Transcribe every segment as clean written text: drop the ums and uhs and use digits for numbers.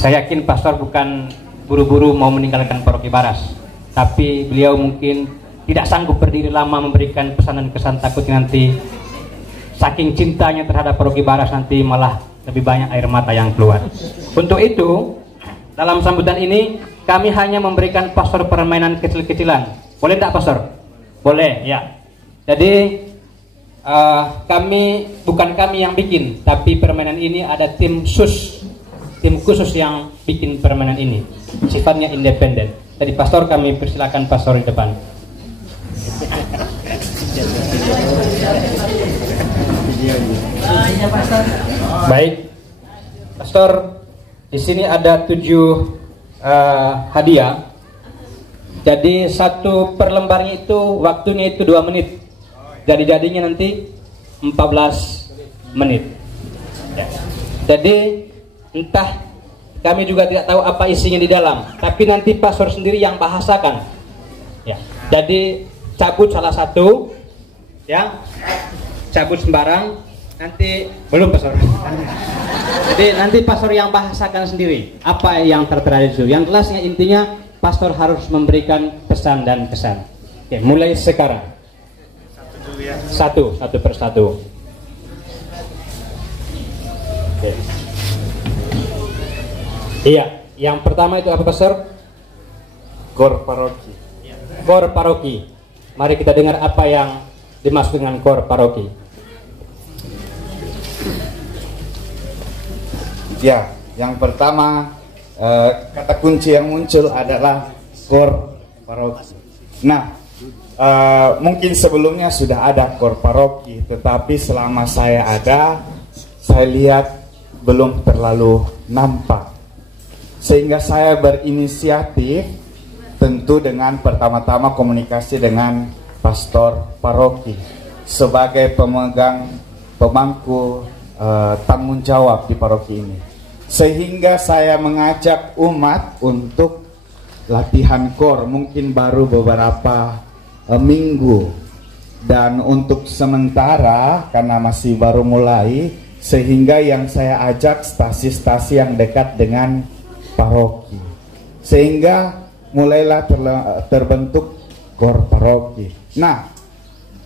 Saya yakin pastor bukan buru-buru mau meninggalkan Paroki Baras, tapi beliau mungkin tidak sanggup berdiri lama memberikan pesan dan kesan, takutnya nanti saking cintanya terhadap Paroki Baras nanti malah lebih banyak air mata yang keluar. Untuk itu, dalam sambutan ini kami hanya memberikan pastor permainan kecil-kecilan. Boleh tidak pastor? Boleh, ya. Jadi bukan kami yang bikin, tapi permainan ini ada tim khusus yang bikin permainan ini, sifatnya independen. Jadi pastor, kami persilakan pastor di depan. Baik, pastor, di sini ada 7 hadiah. Jadi satu per lembarnya itu waktunya itu 2 menit. Jadinya nanti 14 menit. Ya. Jadi entah, kami juga tidak tahu apa isinya di dalam, tapi nanti pastor sendiri yang bahasakan. Ya. Jadi cabut salah satu, ya, cabut sembarang, nanti belum pastor. Jadi nanti pastor yang bahasakan sendiri apa yang tertera di situ. Yang jelasnya intinya pastor harus memberikan pesan dan kesan. Oke, mulai sekarang. Satu persatu. Oke. Iya, yang pertama itu apa pastor? Kor paroki. Kor paroki. Mari kita dengar apa yang dimaksud dengan kor paroki. Ya, yang pertama kata kunci yang muncul adalah kor paroki. Nah, mungkin sebelumnya sudah ada kor paroki, tetapi selama saya ada, saya lihat belum terlalu nampak. Sehingga saya berinisiatif, tentu dengan pertama-tama komunikasi dengan pastor paroki sebagai pemangku tanggung jawab di paroki ini. Sehingga saya mengajak umat untuk latihan kor, mungkin baru beberapa minggu. Dan untuk sementara, karena masih baru mulai, sehingga yang saya ajak stasi-stasi yang dekat dengan paroki, sehingga mulailah terbentuk kor paroki. Nah,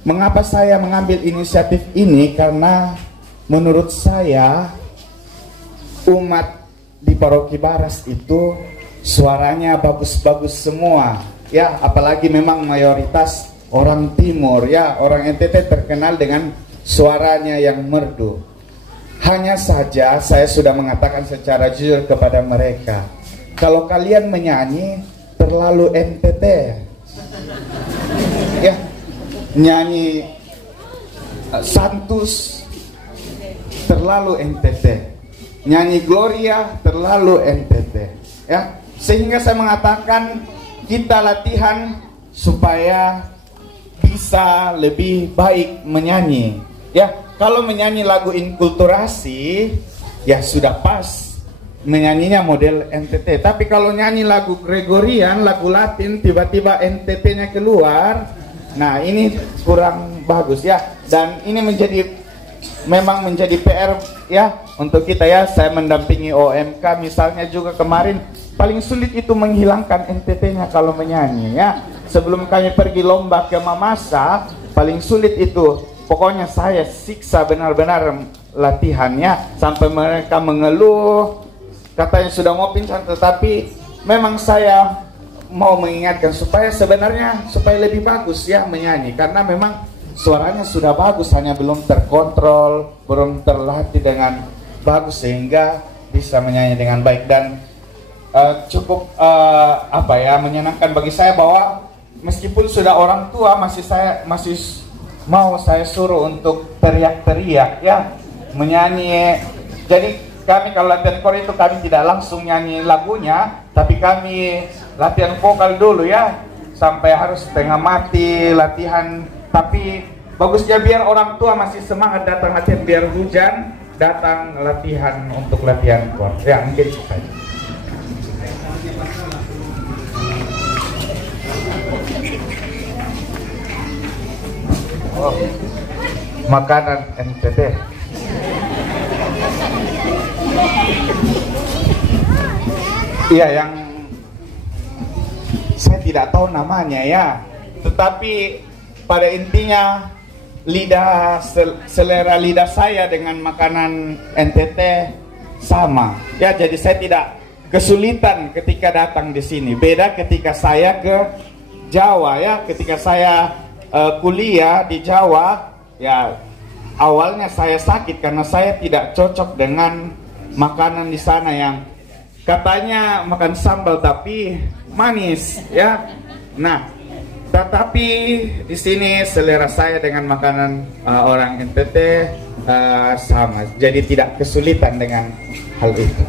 mengapa saya mengambil inisiatif ini? Karena menurut saya umat di Paroki Baras itu suaranya bagus-bagus semua, ya, apalagi memang mayoritas orang timur, ya, orang NTT terkenal dengan suaranya yang merdu. Hanya saja saya sudah mengatakan secara jujur kepada mereka, kalau kalian menyanyi terlalu NTT, ya, nyanyi Santus terlalu NTT, nyanyi Gloria terlalu NTT, ya. Sehingga saya mengatakan kita latihan supaya bisa lebih baik menyanyi, ya. Kalau menyanyi lagu inkulturasi, ya sudah pas menyanyinya model NTT. Tapi kalau nyanyi lagu Gregorian, lagu Latin, tiba-tiba NTT-nya keluar, nah ini kurang bagus, ya. Dan ini memang menjadi PR, ya, untuk kita, ya. Saya mendampingi OMK misalnya juga kemarin, paling sulit itu menghilangkan NTT-nya kalau menyanyi, ya. Sebelum kami pergi lomba ke Mamasa, paling sulit itu. Pokoknya saya siksa benar-benar latihannya sampai mereka mengeluh, katanya sudah mau pingsan. Tetapi memang saya mau mengingatkan supaya lebih bagus, ya, menyanyi, karena memang suaranya sudah bagus, hanya belum terkontrol, belum terlatih dengan bagus sehingga bisa menyanyi dengan baik. Dan cukup menyenangkan bagi saya bahwa meskipun sudah orang tua, masih mau saya suruh untuk teriak-teriak, ya, menyanyi. Jadi kami kalau latihan kor itu kami tidak langsung nyanyi lagunya, tapi kami latihan vokal dulu, ya, sampai harus setengah mati latihan. Tapi bagusnya biar orang tua masih semangat datang latihan, biar hujan datang latihan untuk latihan kor, ya. Mungkin itu saja. Oh, makanan NTT. Iya, yang saya tidak tahu namanya ya, tetapi pada intinya selera lidah saya dengan makanan NTT sama ya, jadi saya tidak kesulitan ketika datang di sini. Beda ketika saya ke Jawa ya, ketika saya kuliah di Jawa ya, awalnya saya sakit karena saya tidak cocok dengan makanan di sana yang katanya makan sambal tapi manis ya. Nah, tetapi di sini selera saya dengan makanan orang NTT sama, jadi tidak kesulitan dengan hal itu.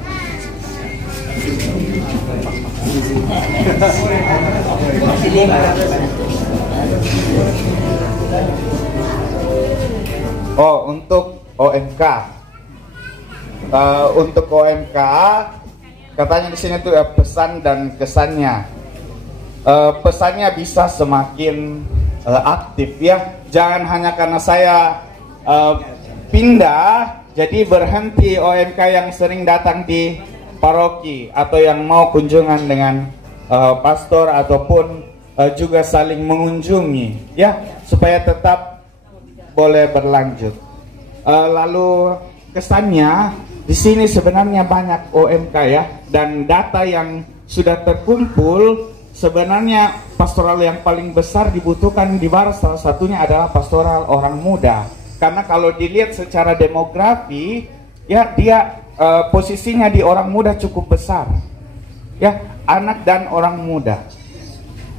Oh, untuk OMK, untuk OMK katanya di sini tuh pesan dan kesannya. Pesannya bisa semakin aktif ya, jangan hanya karena saya pindah jadi berhenti OMK yang sering datang di paroki atau yang mau kunjungan dengan pastor ataupun juga saling mengunjungi ya, supaya tetap boleh berlanjut. Lalu kesannya di sini sebenarnya banyak OMK ya, dan data yang sudah terkumpul sebenarnya pastoral yang paling besar dibutuhkan di Barat salah satunya adalah pastoral orang muda. Karena kalau dilihat secara demografi ya, dia posisinya di orang muda cukup besar ya, anak dan orang muda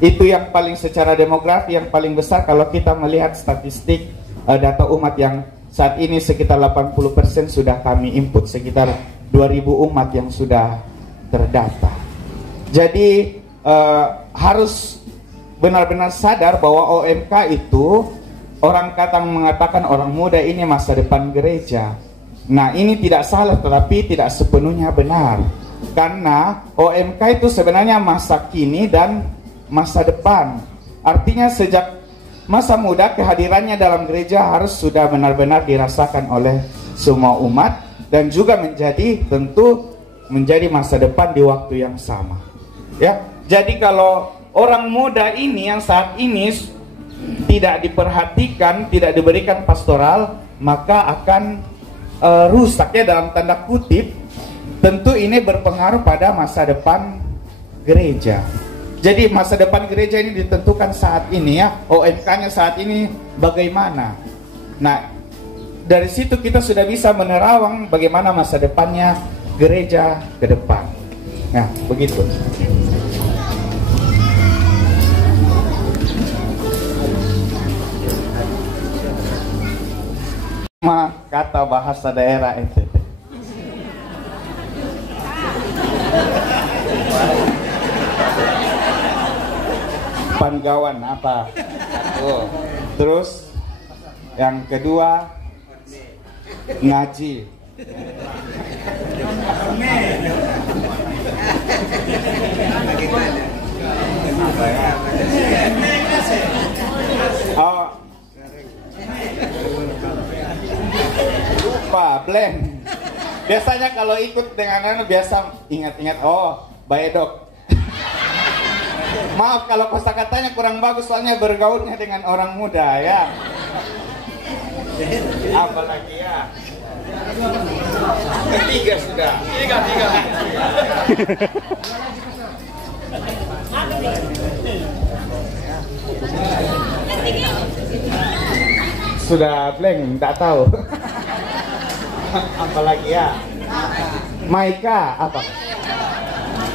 itu yang paling secara demografi yang paling besar. Kalau kita melihat statistik data umat yang saat ini sekitar 80% sudah kami input, sekitar 2000 umat yang sudah terdata. Jadi harus benar-benar sadar bahwa OMK itu, orang kadang mengatakan orang muda ini masa depan gereja. Nah, ini tidak salah, tetapi tidak sepenuhnya benar. Karena OMK itu sebenarnya masa kini dan masa depan. Artinya sejak masa muda kehadirannya dalam gereja harus sudah benar-benar dirasakan oleh semua umat, dan juga tentu menjadi masa depan di waktu yang sama. Ya, jadi kalau orang muda ini yang saat ini tidak diperhatikan, tidak diberikan pastoral, maka akan rusak ya, dalam tanda kutip. Tentu ini berpengaruh pada masa depan gereja. Jadi masa depan gereja ini ditentukan saat ini ya, OMK-nya saat ini bagaimana. Nah, dari situ kita sudah bisa menerawang bagaimana masa depannya gereja ke depan. Nah, begitu. Kata bahasa daerah NTT. Panggawan apa? Oh. Terus yang kedua ngaji. Oh. Lupa, blank. Biasanya kalau ikut dengan biasa ingat-ingat, oh, baedok. Maaf kalau kosakatanya kurang bagus, soalnya bergaulnya dengan orang muda ya. Apalagi ya. Ketiga sudah. Tiga. Sudah blank, tak tahu. Apalagi ya. Maika apa?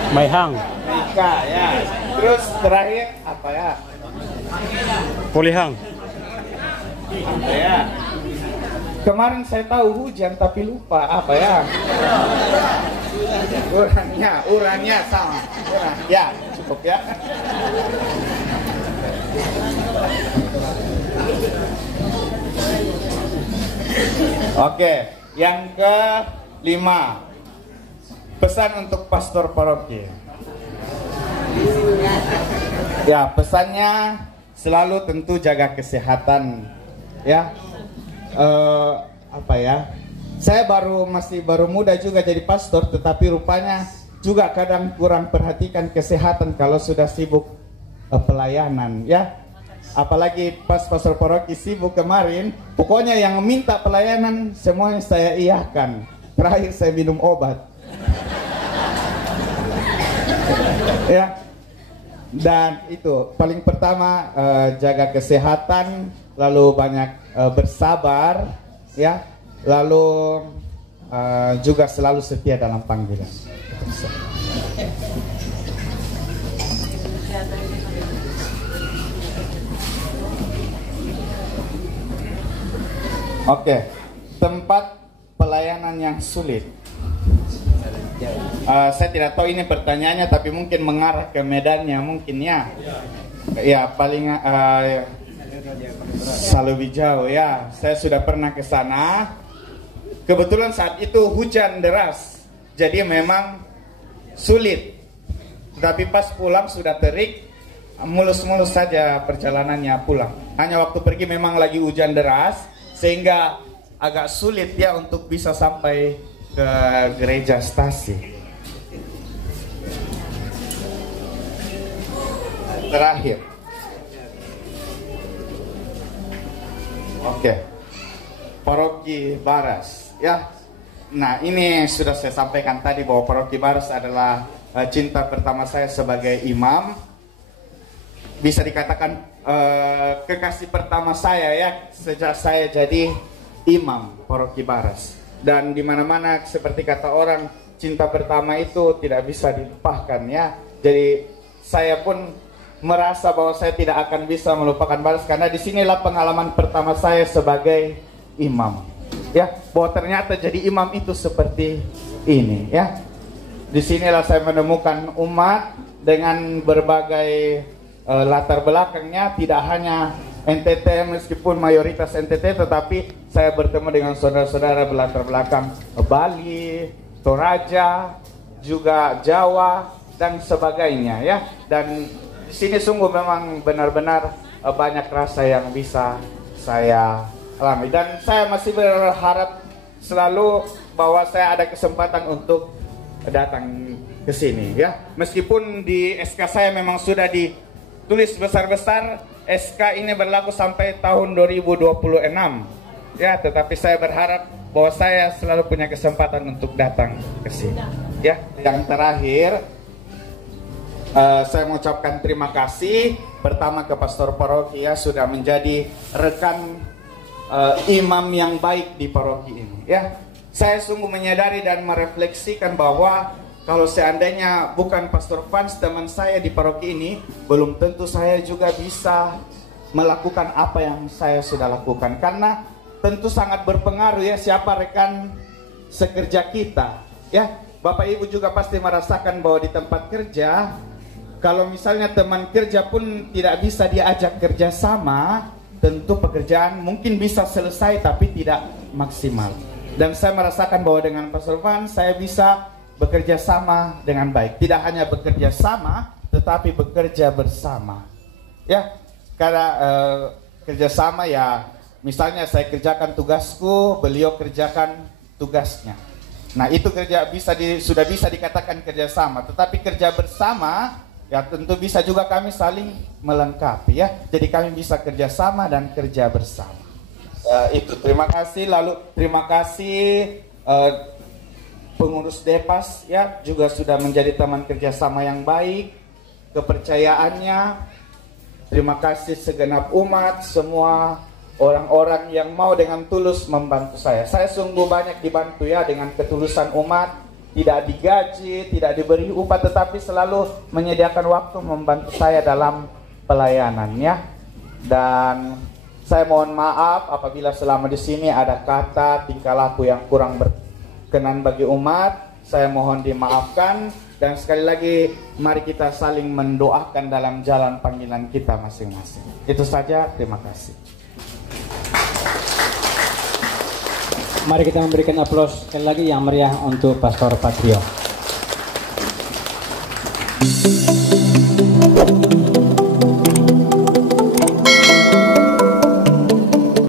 Maihang. Maika ya. Terus terakhir apa ya? Polihang. Apa ya? Kemarin saya tahu hujan tapi lupa apa ya? Urannya sama. Ya, cukup ya. Oke, yang ke-5, pesan untuk pastor paroki. Ya, pesannya selalu tentu jaga kesehatan ya. Apa ya? Saya masih baru muda juga jadi pastor, tetapi rupanya juga kadang kurang perhatikan kesehatan kalau sudah sibuk pelayanan, ya. Apalagi pas pastor paroki sibuk kemarin, pokoknya yang minta pelayanan semuanya saya iyakan. Terakhir saya minum obat. Ya. Dan itu paling pertama, jaga kesehatan, lalu banyak bersabar, ya, lalu juga selalu setia dalam panggilan. Oke, tempat pelayanan yang sulit. Saya tidak tahu ini pertanyaannya, tapi mungkin mengarah ke medannya mungkin, ya. Ya, paling Saluwijau, ya. Saya sudah pernah ke sana. Kebetulan saat itu hujan deras, jadi memang sulit. Tapi pas pulang sudah terik, mulus-mulus saja perjalanannya pulang. Hanya waktu pergi memang lagi hujan deras, sehingga agak sulit ya untuk bisa sampai ke gereja stasi. Terakhir, oke, Paroki Baras, ya. Nah, ini sudah saya sampaikan tadi bahwa Paroki Baras adalah cinta pertama saya sebagai imam. Bisa dikatakan kekasih pertama saya, ya, sejak saya jadi imam Paroki Baras. Dan di mana-mana seperti kata orang, cinta pertama itu tidak bisa dilupakan, ya. Jadi saya pun merasa bahwa saya tidak akan bisa melupakan Baras, karena disinilah pengalaman pertama saya sebagai imam, ya, bahwa ternyata jadi imam itu seperti ini, ya. Disinilah saya menemukan umat dengan berbagai latar belakangnya, tidak hanya NTT, meskipun mayoritas NTT, tetapi saya bertemu dengan saudara-saudara berlatar belakang Bali, Toraja, juga Jawa dan sebagainya, ya. Dan di sini sungguh memang benar-benar banyak rasa yang bisa saya alami, dan saya masih berharap selalu bahwa saya ada kesempatan untuk datang ke sini, ya. Meskipun di SK saya memang sudah ditulis besar-besar, SK ini berlaku sampai tahun 2026, ya, tetapi saya berharap bahwa saya selalu punya kesempatan untuk datang ke sini, ya. Yang terakhir, saya mengucapkan terima kasih pertama ke Pastor Paroki, ya, sudah menjadi rekan imam yang baik di paroki ini, ya. Saya sungguh menyadari dan merefleksikan bahwa kalau seandainya bukan Pastor Fans, teman saya di paroki ini, belum tentu saya juga bisa melakukan apa yang saya sudah lakukan, karena tentu sangat berpengaruh, ya, siapa rekan sekerja kita, ya. Bapak Ibu juga pasti merasakan bahwa di tempat kerja, kalau misalnya teman kerja pun tidak bisa diajak kerja sama, tentu pekerjaan mungkin bisa selesai tapi tidak maksimal. Dan saya merasakan bahwa dengan Pastor Van saya bisa bekerja sama dengan baik. Tidak hanya bekerja sama, tetapi bekerja bersama, ya. Karena kerjasama, ya, misalnya saya kerjakan tugasku, beliau kerjakan tugasnya. Nah, itu sudah bisa dikatakan kerjasama. Tetapi kerja bersama, ya, tentu bisa juga kami saling melengkapi, ya. Jadi kami bisa kerjasama dan kerja bersama. Itu terima kasih. Lalu terima kasih pengurus Depas, ya, juga sudah menjadi teman kerjasama yang baik. Kepercayaannya. Terima kasih segenap umat, semua orang-orang yang mau dengan tulus membantu saya. Saya sungguh banyak dibantu, ya, dengan ketulusan umat. Tidak digaji, tidak diberi upah, tetapi selalu menyediakan waktu membantu saya dalam pelayanannya. Dan saya mohon maaf apabila selama di sini ada kata tingkah laku yang kurang berkenan bagi umat. Saya mohon dimaafkan, dan sekali lagi mari kita saling mendoakan dalam jalan panggilan kita masing-masing. Itu saja, terima kasih. Mari kita memberikan aplaus sekali lagi yang meriah untuk Pastor Patrio.